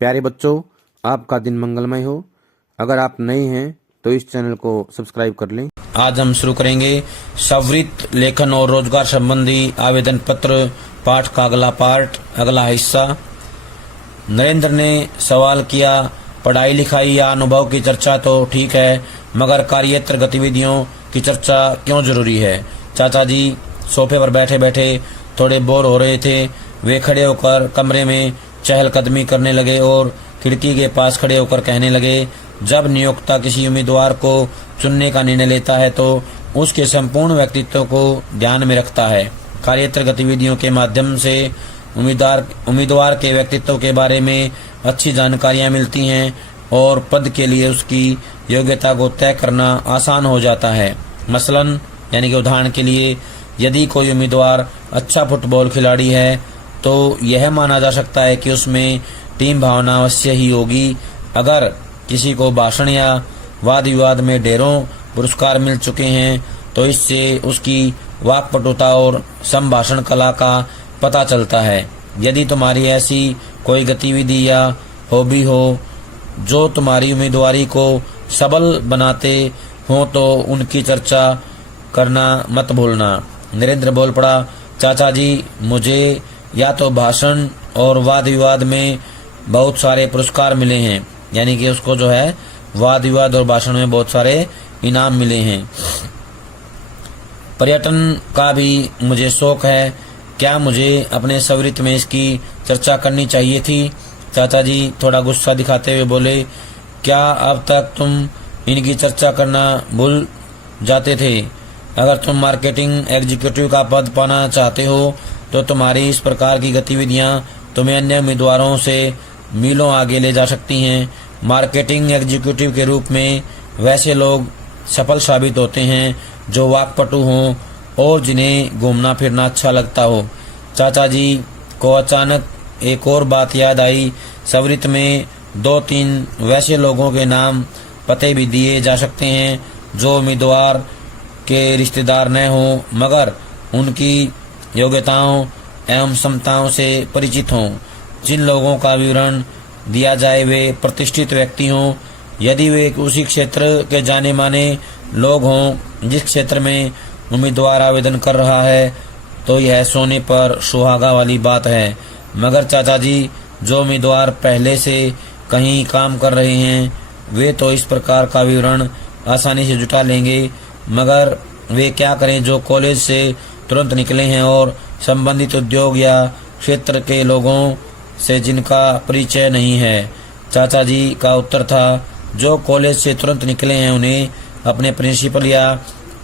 प्यारे बच्चों, आपका दिन मंगलमय हो। अगर आप नए हैं तो इस चैनल को सब्सक्राइब कर लें। आज हम शुरू करेंगे स्वरित लेखन और रोजगार संबंधी आवेदन पत्र पाठ का अगला पार्ट, अगला हिस्सा। नरेंद्र ने सवाल किया, पढ़ाई लिखाई या अनुभव की चर्चा तो ठीक है, मगर कार्येतर गतिविधियों की चर्चा क्यों जरूरी है? चाचा जी सोफे पर बैठे बैठे थोड़े बोर हो रहे थे। वे खड़े होकर कमरे में चहलकदमी करने लगे और खिड़की के पास खड़े होकर कहने लगे, जब नियोक्ता किसी उम्मीदवार को चुनने का निर्णय लेता है तो उसके संपूर्ण व्यक्तित्व को ध्यान में रखता है। कार्येतर गतिविधियों के माध्यम से उम्मीदवार के व्यक्तित्व के बारे में अच्छी जानकारियां मिलती हैं और पद के लिए उसकी योग्यता को तय करना आसान हो जाता है। मसलन यानी कि उदाहरण के लिए, यदि कोई उम्मीदवार अच्छा फुटबॉल खिलाड़ी है तो यह माना जा सकता है कि उसमें टीम भावना अवश्य ही होगी। अगर किसी को भाषण या वाद विवाद में ढेरों पुरस्कार मिल चुके हैं तो इससे उसकी वाक्पटुता और संभाषण कला का पता चलता है। यदि तुम्हारी ऐसी कोई गतिविधि या हॉबी हो जो तुम्हारी उम्मीदवारी को सबल बनाते हो तो उनकी चर्चा करना मत भूलना। नरेंद्र बोल पड़ा, चाचा जी मुझे या तो भाषण और वाद विवाद में बहुत सारे पुरस्कार मिले हैं, यानी कि उसको जो है वाद विवाद और भाषण में बहुत सारे इनाम मिले हैं। पर्यटन का भी मुझे शौक है, क्या मुझे अपने स्वरित में इसकी चर्चा करनी चाहिए थी? चाचा जी थोड़ा गुस्सा दिखाते हुए बोले, क्या अब तक तुम इनकी चर्चा करना भूल जाते थे? अगर तुम मार्केटिंग एग्जीक्यूटिव का पद पाना चाहते हो तो तुम्हारी इस प्रकार की गतिविधियां तुम्हें अन्य उम्मीदवारों से मीलों आगे ले जा सकती हैं। मार्केटिंग एग्जीक्यूटिव के रूप में वैसे लोग सफल साबित होते हैं जो वाक्पटु हों और जिन्हें घूमना फिरना अच्छा लगता हो। चाचा जी को अचानक एक और बात याद आई। स्वरित में 2-3 वैसे लोगों के नाम पते भी दिए जा सकते हैं जो उम्मीदवार के रिश्तेदार न हों मगर उनकी योग्यताओं एवं क्षमताओं से परिचित हों। जिन लोगों का विवरण दिया जाए वे प्रतिष्ठित व्यक्ति हों। यदि वे उसी क्षेत्र के जाने माने लोग हों जिस क्षेत्र में उम्मीदवार आवेदन कर रहा है तो यह सोने पर सुहागा वाली बात है। मगर चाचा जी जो उम्मीदवार पहले से कहीं काम कर रहे हैं वे तो इस प्रकार का विवरण आसानी से जुटा लेंगे, मगर वे क्या करें जो कॉलेज से तुरंत निकले हैं और संबंधित उद्योग या क्षेत्र के लोगों से जिनका परिचय नहीं है? चाचा जी का उत्तर था, जो कॉलेज से तुरंत निकले हैं उन्हें अपने प्रिंसिपल या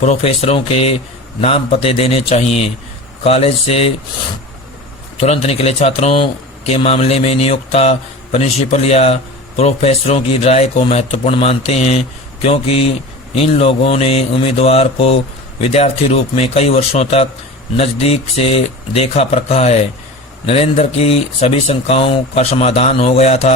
प्रोफेसरों के नाम पते देने चाहिए। कॉलेज से तुरंत निकले छात्रों के मामले में नियोक्ता प्रिंसिपल या प्रोफेसरों की राय को महत्वपूर्ण मानते हैं, क्योंकि इन लोगों ने उम्मीदवार को विद्यार्थी रूप में कई वर्षों तक नजदीक से देखा परखा है। नरेंद्र की सभी शंकाओं का समाधान हो गया था।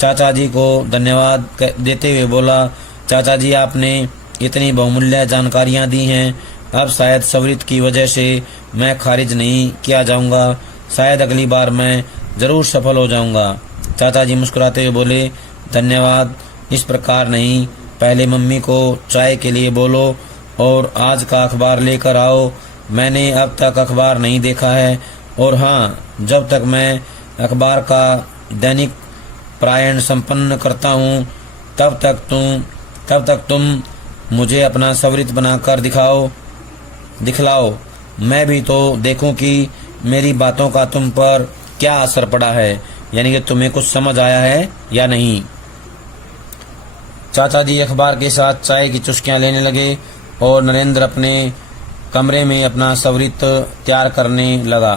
चाचा जी को धन्यवाद देते हुए बोला, चाचा जी आपने इतनी बहुमूल्य जानकारियां दी हैं, अब शायद स्वरित की वजह से मैं खारिज नहीं किया जाऊंगा, शायद अगली बार मैं जरूर सफल हो जाऊंगा। चाचा जी मुस्कुराते हुए बोले, धन्यवाद, इस प्रकार नहीं, पहले मम्मी को चाय के लिए बोलो और आज का अखबार लेकर आओ। मैंने अब तक अखबार नहीं देखा है और हाँ, जब तक मैं अखबार का दैनिक पारायण संपन्न करता हूँ तब तक तुम मुझे अपना स्वरित बनाकर दिखलाओ, मैं भी तो देखूं कि मेरी बातों का तुम पर क्या असर पड़ा है, यानी कि तुम्हें कुछ समझ आया है या नहीं। चाचा जी अखबार के साथ चाय की चुस्कियां लेने लगे और नरेंद्र अपने कमरे में अपना स्वरित तैयार करने लगा।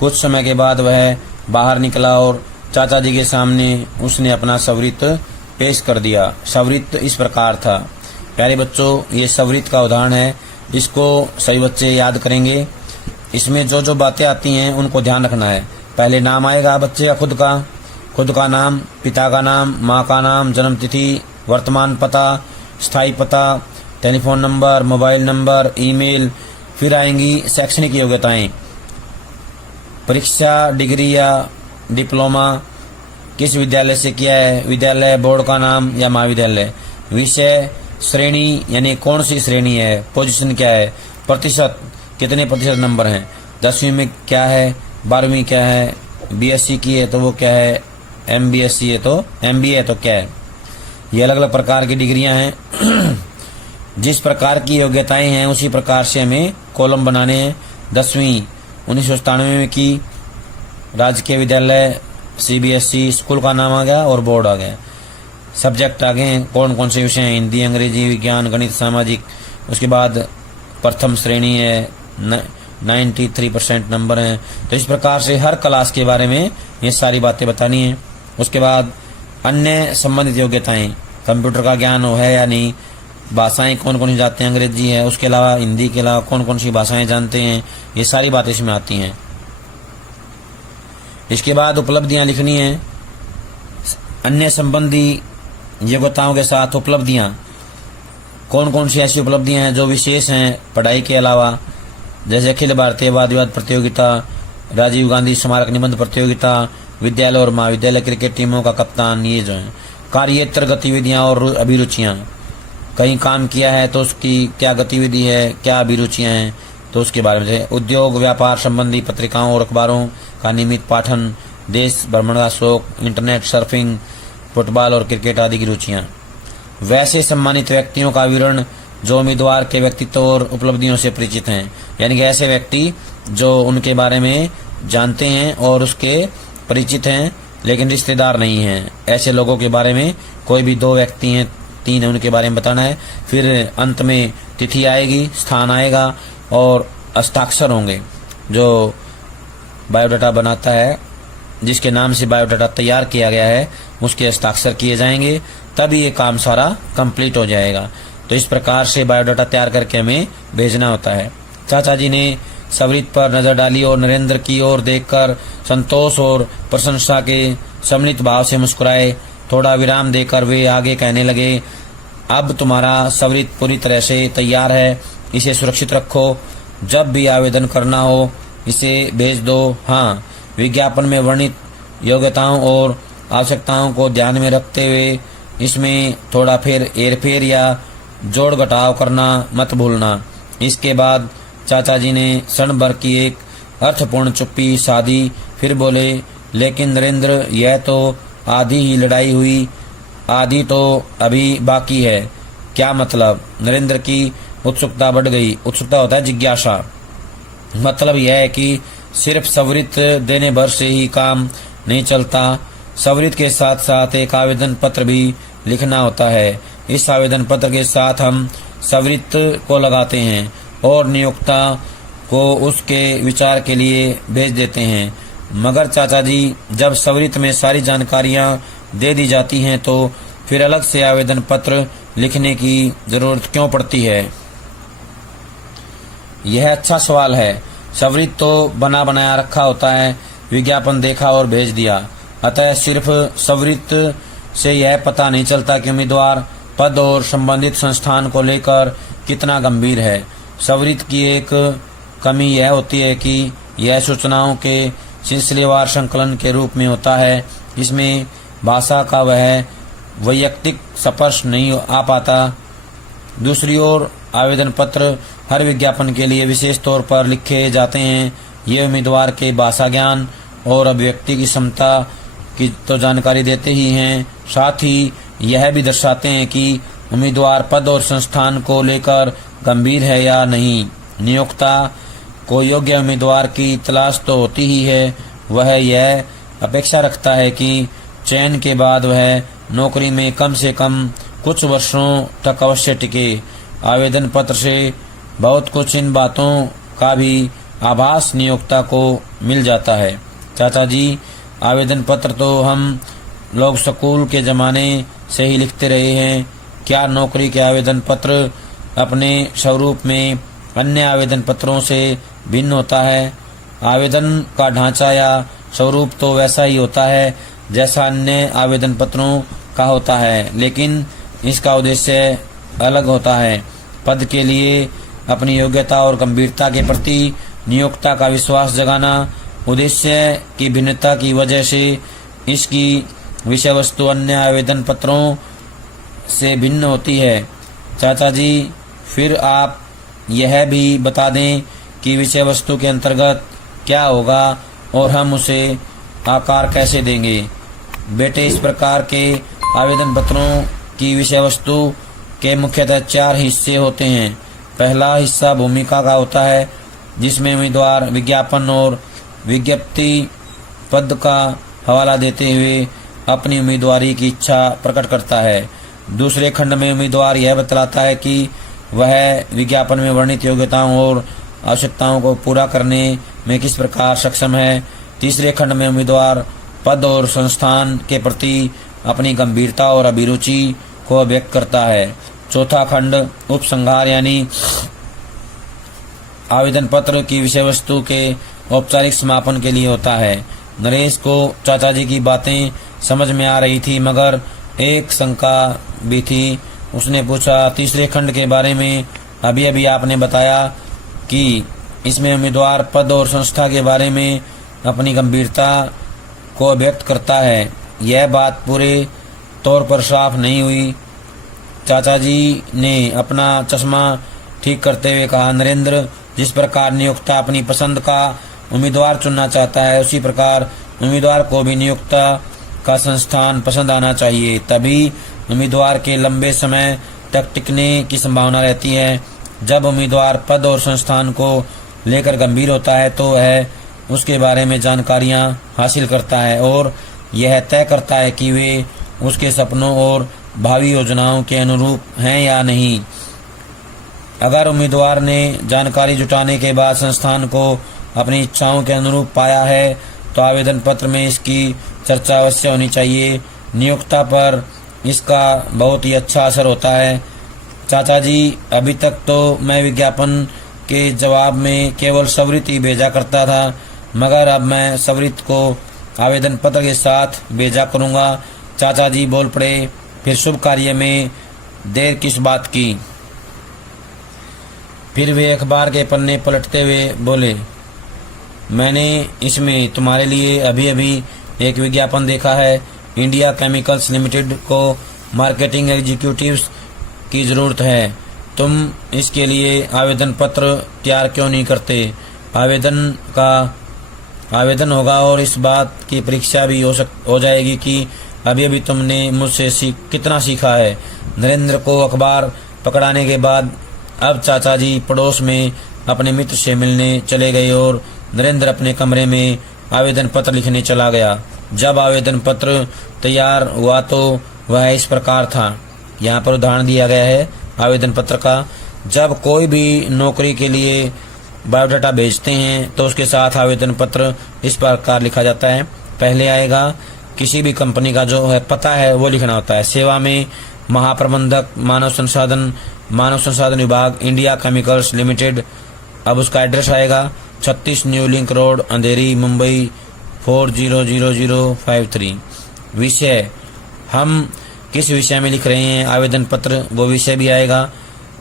कुछ समय के बाद वह बाहर निकला और चाचा जी के सामने उसने अपना स्वरित पेश कर दिया। स्वरित इस प्रकार था। प्यारे बच्चों, ये स्वरित का उदाहरण है, इसको सभी बच्चे याद करेंगे। इसमें जो जो बातें आती हैं उनको ध्यान रखना है। पहले नाम आएगा बच्चे का, खुद का नाम, पिता का नाम, माँ का नाम, जन्म तिथि, वर्तमान पता, स्थायी पता, telephone number, mobile number, email. फिर आएंगी शैक्षणिक योग्यताएं, परीक्षा, डिग्री या डिप्लोमा, किस विद्यालय से किया है, विद्यालय बोर्ड का नाम या महाविद्यालय। विषय श्रेणी यानी कौन सी श्रेणी है, पोजीशन क्या है, प्रतिशत कितने प्रतिशत नंबर हैं, 10वीं में क्या है, 12वीं क्या है, बीएससी की है तो वो क्या है, एमबीएससी है तो एमबीए है तो क्या है। ये अलग अलग प्रकार की डिग्रियां हैं। जिस प्रकार की योग्यताएं हैं उसी प्रकार से हमें कॉलम बनाने हैं। 10वीं 1997 में की, राजकीय विद्यालय सीबीएसई स्कूल का नाम आ गया और बोर्ड आ गया। सब्जेक्ट आ गए कौन कौन से विषय हैं, हिंदी, अंग्रेजी, विज्ञान, गणित, सामाजिक। उसके बाद प्रथम श्रेणी है, 93% नंबर हैं। तो इस प्रकार से हर क्लास के बारे में ये सारी बातें बतानी है। उसके बाद अन्य संबंधित योग्यताएं, कंप्यूटर का ज्ञान हो है या नहीं, भाषाएं कौन कौन सी जानते हैं, अंग्रेजी है, उसके अलावा हिंदी के अलावा कौन कौन सी भाषाएं जानते हैं, ये सारी बातें इसमें आती हैं। इसके बाद उपलब्धियां लिखनी है, अन्य संबंधी योग्यताओं के साथ उपलब्धियां, कौन कौन सी ऐसी उपलब्धियां हैं जो विशेष हैं पढ़ाई के अलावा, जैसे अखिल भारतीय वाद विवाद प्रतियोगिता, राजीव गांधी स्मारक निबंध प्रतियोगिता, विद्यालय और महाविद्यालय क्रिकेट टीमों का कप्तान, ये जो है। कार्येतर गतिविधियां और अभिरुचियां, कहीं काम किया है तो उसकी क्या गतिविधि है, क्या अभिरुचियां हैं तो उसके बारे में। उद्योग व्यापार संबंधी पत्रिकाओं और अखबारों का नियमित पाठन, देश भ्रमण का शौक, इंटरनेट सर्फिंग, फुटबॉल और क्रिकेट आदि की रुचियां। वैसे सम्मानित व्यक्तियों का विवरण जो उम्मीदवार के व्यक्तित्व और उपलब्धियों से परिचित हैं, यानी कि ऐसे व्यक्ति जो उनके बारे में जानते हैं और उसके परिचित हैं लेकिन रिश्तेदार नहीं हैं, ऐसे लोगों के बारे में कोई भी 2 व्यक्ति हैं, 3 है, उनके बारे में बताना है। फिर अंत में तिथि आएगी, स्थान आएगा और हस्ताक्षर होंगे। जो बायोडाटा बनाता है, जिसके नाम से बायोडाटा तैयार किया गया है, उसके हस्ताक्षर किए जाएंगे, तभी ये काम सारा कंप्लीट हो जाएगा। तो इस प्रकार से बायोडाटा तैयार करके हमें भेजना होता है। चाचा जी ने सवरित पर नजर डाली और नरेंद्र की ओर देखकर संतोष और प्रशंसा के सम्मिलित भाव से मुस्कुराए। थोड़ा विराम देकर वे आगे कहने लगे, अब तुम्हारा सवरित पूरी तरह से तैयार है, इसे सुरक्षित रखो, जब भी आवेदन करना हो इसे भेज दो। हाँ, विज्ञापन में वर्णित योग्यताओं और आवश्यकताओं को ध्यान में रखते हुए इसमें थोड़ा फिर हेरफेर या जोड़ घटाव करना मत भूलना। इसके बाद चाचा जी ने क्षण भर की एक अर्थपूर्ण चुप्पी साधी, फिर बोले, लेकिन नरेंद्र, यह तो आधी ही लड़ाई हुई, आधी तो अभी बाकी है। क्या मतलब? नरेंद्र की उत्सुकता बढ़ गई। उत्सुकता होता है जिज्ञासा। मतलब यह है कि सिर्फ सवरित देने भर से ही काम नहीं चलता, सवरित के साथ साथ एक आवेदन पत्र भी लिखना होता है। इस आवेदन पत्र के साथ हम सवरित को लगाते हैं और नियोक्ता को उसके विचार के लिए भेज देते हैं। मगर चाचा जी, जब सवरित में सारी जानकारियां दे दी जाती हैं तो फिर अलग से आवेदन पत्र लिखने की जरूरत क्यों पड़ती है? यह अच्छा सवाल है। सवरित तो बना बनाया रखा होता है, विज्ञापन देखा और भेज दिया। अतः सिर्फ सवरित से यह पता नहीं चलता कि उम्मीदवार पद और संबंधित संस्थान को लेकर कितना गंभीर है। सवरित की एक कमी यह होती है कि यह सूचनाओं के सिलसिलेवार संकलन के रूप में होता है। इसमें भाषा का वह वैयक्तिक स्पर्श नहीं आ पाता। दूसरी ओर आवेदन पत्र हर विज्ञापन के लिए विशेष तौर पर लिखे जाते हैं। ये उम्मीदवार के भाषा ज्ञान और अभिव्यक्ति की क्षमता की तो जानकारी देते ही हैं, साथ ही यह भी दर्शाते हैं कि उम्मीदवार पद और संस्थान को लेकर गंभीर है या नहीं। नियोक्ता को योग्य उम्मीदवार की तलाश तो होती ही है, वह यह अपेक्षा रखता है कि चयन के बाद वह नौकरी में कम से कम कुछ वर्षों तक अवश्य टिके। आवेदन पत्र से बहुत कुछ इन बातों का भी आभास नियोक्ता को मिल जाता है। चाचा जी, आवेदन पत्र तो हम लोग स्कूल के जमाने से ही लिखते रहे हैं। क्या नौकरी के आवेदन पत्र अपने स्वरूप में अन्य आवेदन पत्रों से भिन्न होता है? आवेदन का ढांचा या स्वरूप तो वैसा ही होता है जैसा अन्य आवेदन पत्रों का होता है, लेकिन इसका उद्देश्य अलग होता है। पद के लिए अपनी योग्यता और गंभीरता के प्रति नियोक्ता का विश्वास जगाना। उद्देश्य की भिन्नता की वजह से इसकी विषय वस्तु अन्य आवेदन पत्रों से भिन्न होती है। चाचा जी, फिर आप यह भी बता दें कि विषय वस्तु के अंतर्गत क्या होगा और हम उसे आकार कैसे देंगे। बेटे, इस प्रकार के आवेदन पत्रों की विषय वस्तु के मुख्यतः 4 हिस्से होते हैं। पहला हिस्सा भूमिका का होता है, जिसमें उम्मीदवार विज्ञापन और विज्ञप्ति पद का हवाला देते हुए अपनी उम्मीदवारी की इच्छा प्रकट करता है। दूसरे खंड में उम्मीदवार यह बतलाता है कि वह विज्ञापन में वर्णित योग्यताओं और आवश्यकताओं को पूरा करने में किस प्रकार सक्षम है। तीसरे खंड में उम्मीदवार पद और संस्थान के प्रति अपनी गंभीरता और अभिरुचि को व्यक्त करता है। चौथा खंड उपसंहार यानी आवेदन पत्र की विषय वस्तु के औपचारिक समापन के लिए होता है। नरेश को चाचा जी की बातें समझ में आ रही थी, मगर एक शंका भी थी। उसने पूछा, तीसरे खंड के बारे में अभी अभी आपने बताया कि इसमें उम्मीदवार पद और संस्था के बारे में अपनी गंभीरता को व्यक्त करता है। यह बात पूरे तौर पर साफ नहीं हुई। चाचा जी ने अपना चश्मा ठीक करते हुए कहा, नरेंद्र, जिस प्रकार नियोक्ता अपनी पसंद का उम्मीदवार चुनना चाहता है, उसी प्रकार उम्मीदवार को भी नियोक्ता का संस्थान पसंद आना चाहिए। तभी उम्मीदवार के लंबे समय तक टिकने की संभावना रहती है। जब उम्मीदवार पद और संस्थान को लेकर गंभीर होता है तो वह उसके बारे में जानकारियां हासिल करता है और यह तय करता है कि वे उसके सपनों और भावी योजनाओं के अनुरूप हैं या नहीं। अगर उम्मीदवार ने जानकारी जुटाने के बाद संस्थान को अपनी इच्छाओं के अनुरूप पाया है तो आवेदन पत्र में इसकी चर्चा अवश्य होनी चाहिए। नियोक्ता पर इसका बहुत ही अच्छा असर होता है। चाचा जी, अभी तक तो मैं विज्ञापन के जवाब में केवल सवृत्त ही भेजा करता था, मगर अब मैं सवृत्त को आवेदन पत्र के साथ भेजा करूंगा। चाचा जी बोल पड़े, फिर शुभ कार्य में देर किस बात की। फिर वे अखबार के पन्ने पलटते हुए बोले, मैंने इसमें तुम्हारे लिए अभी अभी एक विज्ञापन देखा है। इंडिया केमिकल्स लिमिटेड को मार्केटिंग एग्जीक्यूटिव्स की जरूरत है। तुम इसके लिए आवेदन पत्र तैयार क्यों नहीं करते? आवेदन होगा और इस बात की परीक्षा भी हो जाएगी कि अभी अभी तुमने मुझसे कितना सीखा है। नरेंद्र को अखबार पकड़ाने के बाद अब चाचा जी पड़ोस में अपने मित्र से मिलने चले गए और नरेंद्र अपने कमरे में आवेदन पत्र लिखने चला गया। जब आवेदन पत्र तैयार हुआ तो वह इस प्रकार था। यहाँ पर उदाहरण दिया गया है आवेदन पत्र का। जब कोई भी नौकरी के लिए बायोडाटा भेजते हैं तो उसके साथ आवेदन पत्र इस प्रकार लिखा जाता है। पहले आएगा किसी भी कंपनी का जो है पता है वो लिखना होता है। सेवा में महाप्रबंधक मानव संसाधन विभाग इंडिया केमिकल्स लिमिटेड। अब उसका एड्रेस आएगा 36 न्यू लिंक रोड, अंधेरी, मुंबई 400053। विषय, हम किस विषय में लिख रहे हैं आवेदन पत्र, वो विषय भी आएगा।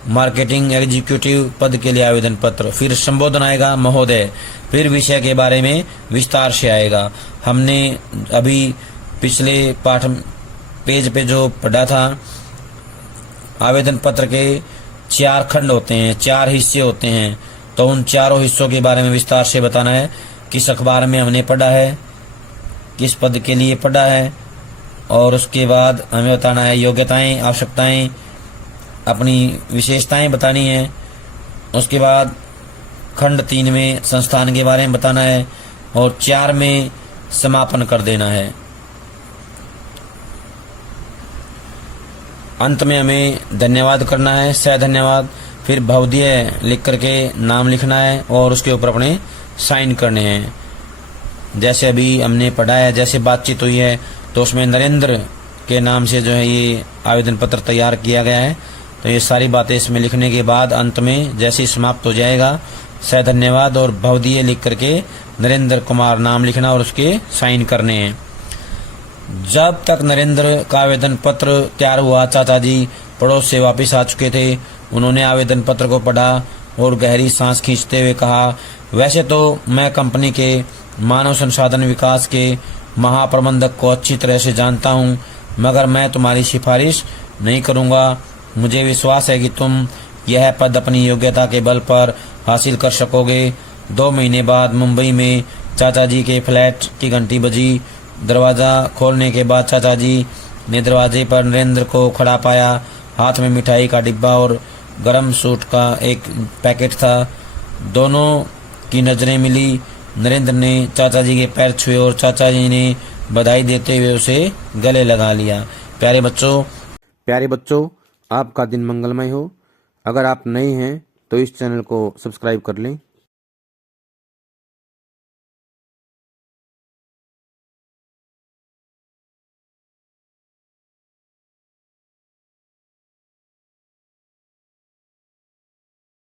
मार्केटिंग एग्जीक्यूटिव पद के लिए आवेदन पत्र। फिर संबोधन आएगा महोदय। फिर विषय के बारे में विस्तार से आएगा। हमने अभी पिछले पाठ पेज पे जो पढ़ा था, आवेदन पत्र के 4 खंड होते हैं, 4 हिस्से होते हैं। तो उन चारों हिस्सों के बारे में विस्तार से बताना है। किस अखबार में हमने पढ़ा है, किस पद के लिए पढ़ा है, और उसके बाद हमें बताना है योग्यताएं, आवश्यकताएं, अपनी विशेषताएं बतानी है। उसके बाद खंड 3 में संस्थान के बारे में बताना है और 4 में समापन कर देना है। अंत में हमें धन्यवाद करना है, सह धन्यवाद। फिर भवदीय लिख करके नाम लिखना है और उसके ऊपर अपने साइन करने हैं। जैसे अभी हमने पढ़ा है, जैसे बातचीत हुई है, तो उसमें नरेंद्र के नाम से जो है ये आवेदन पत्र तैयार किया गया है। तो ये सारी बातें इसमें लिखने के बाद अंत में जैसे ही समाप्त हो जाएगा, सह धन्यवाद और भवदीय लिख करके नरेंद्र कुमार नाम लिखना और उसके साइन करने हैं। जब तक नरेंद्र का आवेदन पत्र तैयार हुआ, चाचा जी पड़ोस से वापस आ चुके थे। उन्होंने आवेदन पत्र को पढ़ा और गहरी सांस खींचते हुए कहा, वैसे तो मैं कंपनी के मानव संसाधन विकास के महाप्रबंधक को अच्छी तरह से जानता हूँ, मगर मैं तुम्हारी सिफारिश नहीं करूँगा। मुझे विश्वास है कि तुम यह पद अपनी योग्यता के बल पर हासिल कर सकोगे। 2 महीने बाद मुंबई में चाचा जी के फ्लैट की घंटी बजी। दरवाज़ा खोलने के बाद चाचा जी ने दरवाजे पर नरेंद्र को खड़ा पाया। हाथ में मिठाई का डिब्बा और गरम सूट का एक पैकेट था। दोनों की नज़रें मिली। नरेंद्र ने चाचा जी के पैर छुए और चाचा जी ने बधाई देते हुए उसे गले लगा लिया। प्यारे बच्चों, आपका दिन मंगलमय हो। अगर आप नए हैं तो इस चैनल को सब्सक्राइब कर लें।